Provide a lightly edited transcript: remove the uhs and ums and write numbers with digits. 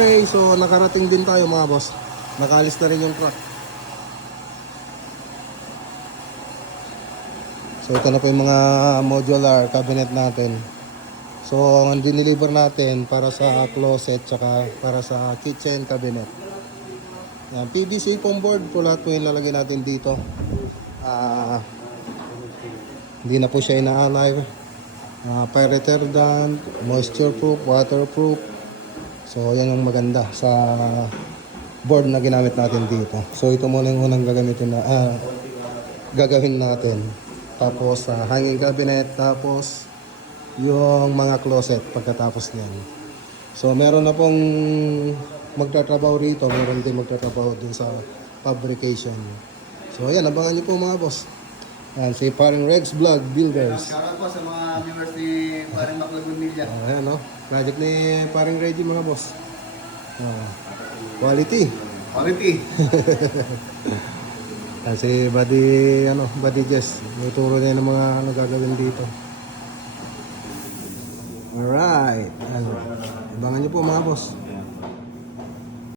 Okay, so nakarating din tayo mga boss. Nakaalis na rin yung truck. So ito na po yung mga modular cabinet natin. So ang dineliver natin para sa closet tsaka para sa kitchen cabinet. Yan, PVC foam board po lahat po yung lalagay natin dito. Hindi na po siya inaalay. Fire retardant, moisture proof, waterproof. So yan yung maganda sa board na ginamit natin dito. So ito muna yung unang gagawin natin. Tapos hanging cabinet, tapos yung mga closet pagkatapos niyan. So meron na pong magtatrabaho rito, meron din magtatrabaho din sa fabrication. So ayan, abangan niyo po mga boss. Ayan, si Paring Rex Vlog Builders. Shoutout po sa mga members ni Paring Maclagun Media. Ayan no, project ni Paring Reggie mga boss. Quality. Quality. Kasi Buddy Jess, ituro niya ng mga gagawin dito. Alright. Abangan niyo po mga boss.